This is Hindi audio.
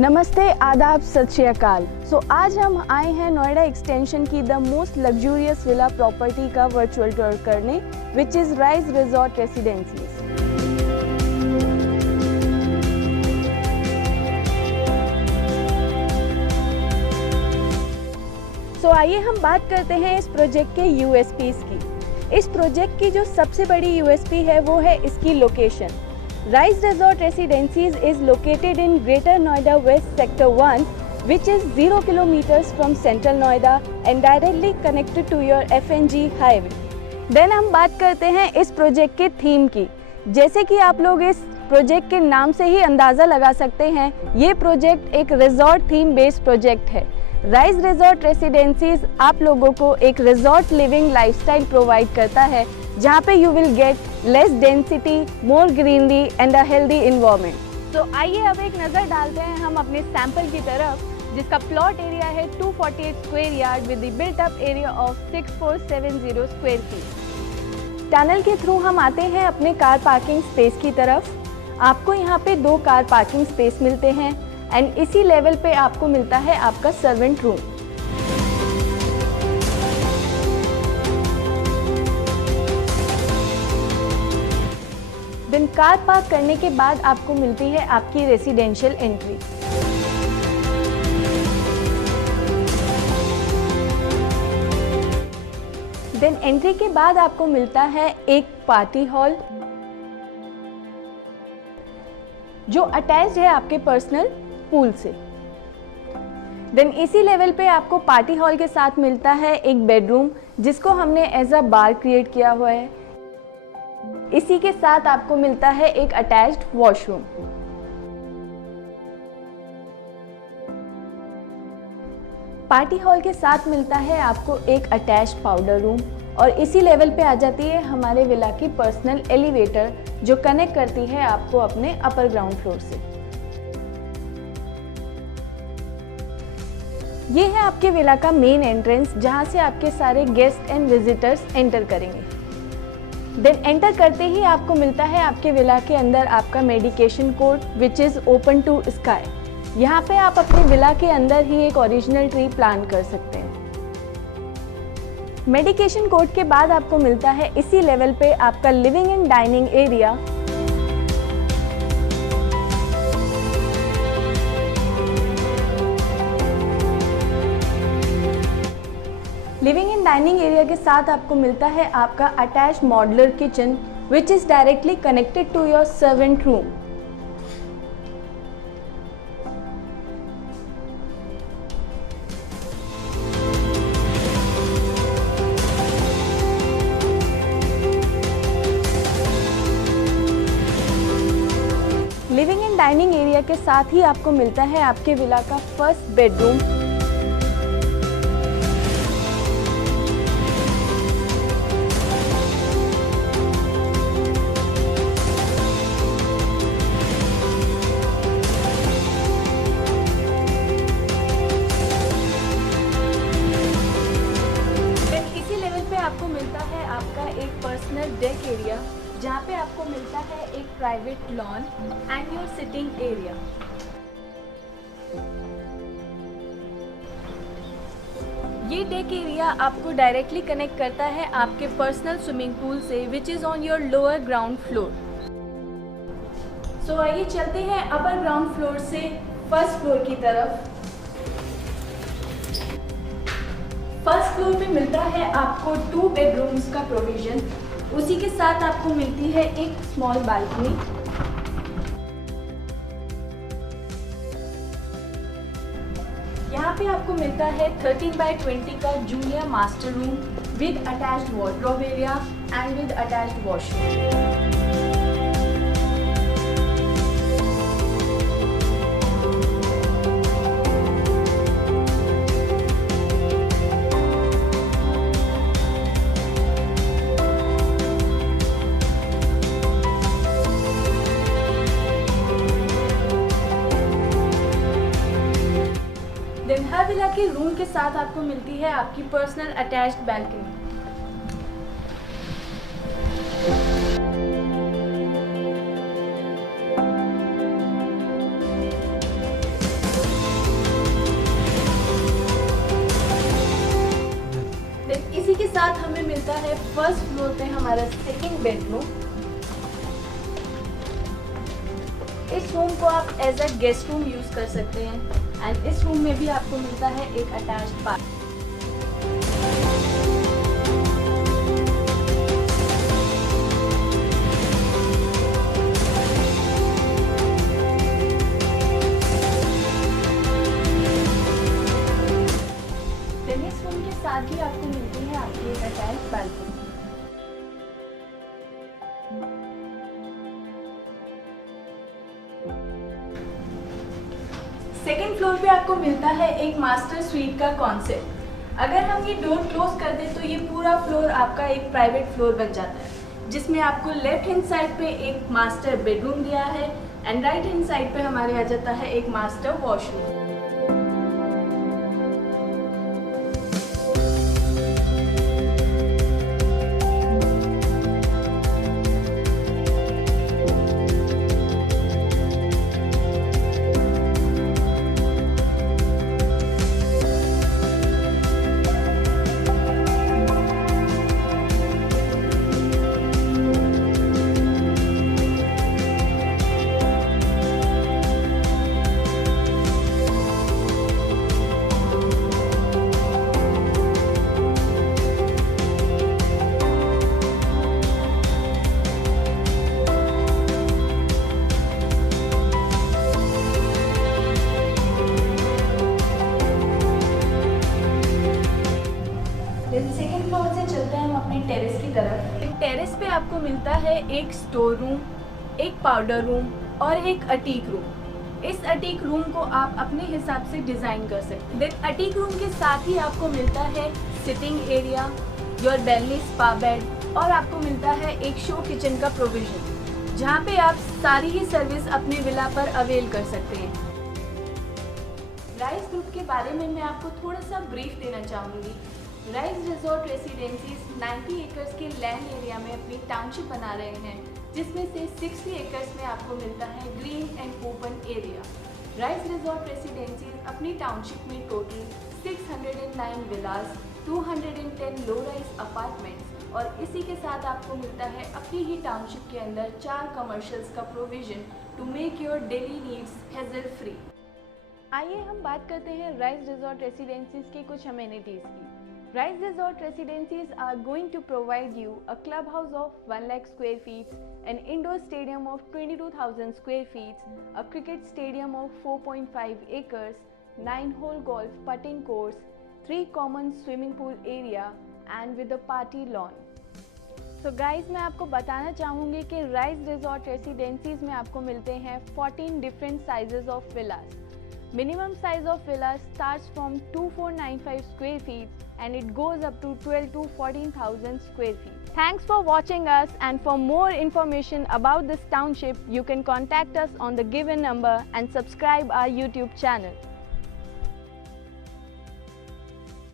नमस्ते, आदाब, सत श्री अकाल। आज हम आए हैं नोएडा एक्सटेंशन की the most luxurious villa property का वर्चुअल टूर करने, which is rise resort residencies. आइए हम बात करते हैं इस प्रोजेक्ट के यूएसपीज की। इस प्रोजेक्ट की जो सबसे बड़ी यूएसपी है वो है इसकी location. Rise Resort Residencies is located in Greater Noida West Sector 1, which is 0 kilometers from Central Noida and directly connected to your FNG highway. Then हम बात करते हैं इस प्रोजेक्ट के थीम की। जैसे कि आप लोग इस प्रोजेक्ट के नाम से ही अंदाज़ा लगा सकते हैं, ये प्रोजेक्ट एक रिजॉर्ट थीम बेस्ड प्रोजेक्ट है। राइज रिजॉर्ट रेसिडेंसीज आप लोगों को एक रिजॉर्ट लिविंग लाइफस्टाइल प्रोवाइड करता है, जहाँ पे you will get less density, more greenery and a healthy environment. आइए अब एक नज़र डालते हैं हम अपने सैंपल की तरफ, जिसका प्लॉट एरिया है 248 square yard with the built up area of 6470 square feet. Tunnel के थ्रू हम आते हैं अपने कार पार्किंग स्पेस की तरफ। आपको यहाँ पे 2 कार पार्किंग स्पेस मिलते हैं एंड इसी लेवल पे आपको मिलता है आपका servant room. Then car park करने के बाद आपको मिलती है आपकी रेसिडेंशियल एंट्री। देन एंट्री के बाद आपको मिलता है एक पार्टी हॉल, जो अटैच्ड है आपके पर्सनल पूल से। देन इसी लेवल पे आपको पार्टी हॉल के साथ मिलता है एक बेडरूम, जिसको हमने एज अ बार क्रिएट किया हुआ है। इसी के साथ आपको मिलता है एक अटैच्ड वॉशरूम। पार्टी हॉल के साथ मिलता है आपको एक अटैच्ड पाउडर रूम और इसी लेवल पे आ जाती है हमारे विला की पर्सनल एलिवेटर, जो कनेक्ट करती है आपको अपने अपर ग्राउंड फ्लोर से। ये है आपके विला का मेन एंट्रेंस, जहाँ से आपके सारे गेस्ट एंड विजिटर्स एंटर करेंगे। देन एंटर करते ही आपको मिलता है आपके विला के अंदर आपका meditation court, which is open to sky. यहाँ पे आप अपने विला के अंदर ही एक ओरिजिनल ट्री प्लांट कर सकते हैं। मेडिकेशन कोर्ट के बाद आपको मिलता है इसी लेवल पे आपका living and dining area. Living and dining area के साथ आपको मिलता है आपका attached modular kitchen, which is directly connected to your servant room. Living and dining area के साथ ही आपको मिलता है आपके विला का फर्स्ट बेडरूम। आपको मिलता है आपका एक पर्सनल डेक एरिया, जहाँ पे आपको मिलता है एक private lawn and your sitting area. ये डेक एरिया आपको डायरेक्टली कनेक्ट करता है आपके पर्सनल स्विमिंग पूल से, which is on your lower ground floor. आइए चलते हैं अपर ग्राउंड फ्लोर से फर्स्ट फ्लोर की तरफ। फर्स्ट फ्लोर पे मिलता है आपको 2 बेडरूम्स का प्रोविजन। उसी के साथ आपको मिलती है एक स्मॉल बालकनी। यहाँ पे आपको मिलता है 13 बाय 20 का junior master room with attached wardrobe area and with attached washroom. हर विला के रूम के साथ आपको मिलती है आपकी personal attached balcony. First floor पे हमारा सेकंड बेडरूम। इस रूम को आप as a guest room use कर सकते हैं एंड इस रूम में भी आपको मिलता है एक अटैच्ड बाथ। इस रूम के साथ ही आपको मिलती है आपकी एक अटैच्ड बालकनी। सेकेंड फ्लोर पे आपको मिलता है एक मास्टर स्वीट का कॉन्सेप्ट। अगर हम ये डोर क्लोज कर दें तो ये पूरा फ्लोर आपका एक प्राइवेट फ्लोर बन जाता है, जिसमें आपको लेफ्ट हैंड साइड पे एक मास्टर बेडरूम दिया है एंड राइट हैंड साइड पे हमारे आ जाता है एक मास्टर वॉशरूम। सेकेंड फ्लोर से चलते हैं हम अपने टेरेस की तरफ। टेरेस पे आपको मिलता है एक स्टोर रूम, एक पाउडर रूम और एक अटीक रूम। इस अटीक रूम को आप अपने हिसाब से डिज़ाइन कर सकते हैं। अटीक रूम के साथ ही आपको मिलता है sitting area, your wellness spa bed और आपको मिलता है एक शो किचन का प्रोविजन, जहाँ पे आप सारी ही सर्विस अपने विला पर अवेल कर सकते हैं। राइज ग्रुप के बारे में मैं आपको थोड़ा सा ब्रीफ देना चाहूँगी। राइज रिजॉर्ट रेसिडेंसीज 90 एकर्स के लैंड एरिया में अपनी टाउनशिप बना रहे हैं, जिसमें से 60 एकर्स में आपको मिलता है green and open area. Rise resort residencies अपनी टाउनशिप में टोटल 609 विलास, 210 लो राइज अपार्टमेंट्स और इसी के साथ आपको मिलता है अपनी ही टाउनशिप के अंदर 4 कमर्शियल्स का provision to make your daily needs hassle free. आइए हम बात करते हैं राइज रिजॉर्ट रेसिडेंसीज की कुछ अमेनिटीज़ की। Rise Resort Residencies are going to provide you a clubhouse of 1 lakh square feet, an indoor stadium of 22,000 square feet, a cricket stadium of 4.5 acres, 9-hole golf putting course, 3 common swimming pool area and with a party lawn. So guys, मैं आपको बताना चाहूँगी कि Rise Resort Residencies में आपको मिलते हैं 14 different sizes of villas. Minimum size of villas starts from 2495 square feet and it goes up to 12 to 14,000 square feet. Thanks for watching us, and for more information about this township, you can contact us on the given number and subscribe our YouTube channel.